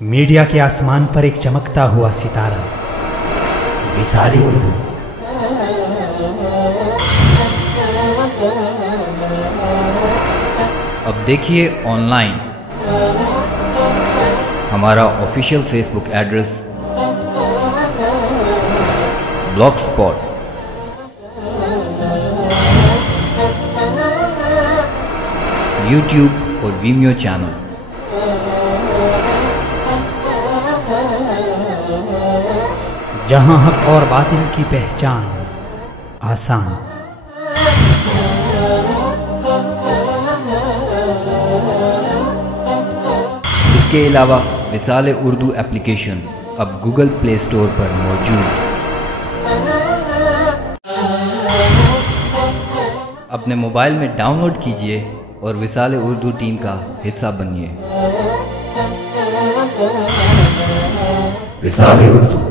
Media کے آسمان پر ایک چمکتا ہوا ستارہ، وصال اردو۔ اب دیکھیے آن لائن ہمارا آفیشیل فیس بک ایڈریس بلاگ اسپاٹ، یوٹیوب اور ویمیو چینل۔ جہاں حق اور باطل کی پہچان آسان۔ اس کے علاوہ وصال اردو ایپلیکیشن اب گوگل پلے اسٹور پر موجود۔ اپنے موبائل میں ڈاؤن لوڈ کیجئے اور وصال اردو ٹیم کا حصہ بنیے۔ وصال اردو۔